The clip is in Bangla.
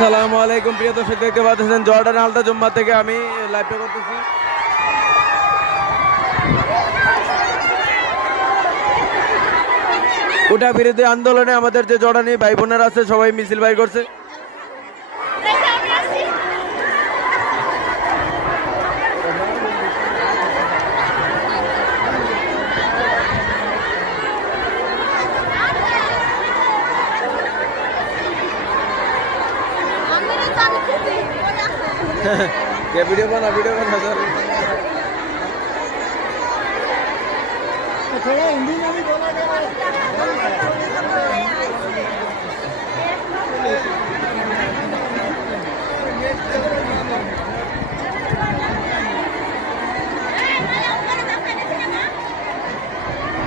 আসসালামু আলাইকুম প্রিয় দর্শক, দেখতে পাচ্ছেন জর্ডান আলতা জুম্মা থেকে আমি লাইভটা করতেছি। কোটা বিরোধী আন্দোলনে আমাদের যে জর্ডানি ভাই বোনেরা আছে সবাই মিছিল বাইর করছে। ভিডিও বানা স্যার। थोड़ा हिंदी में भी बोला जाए।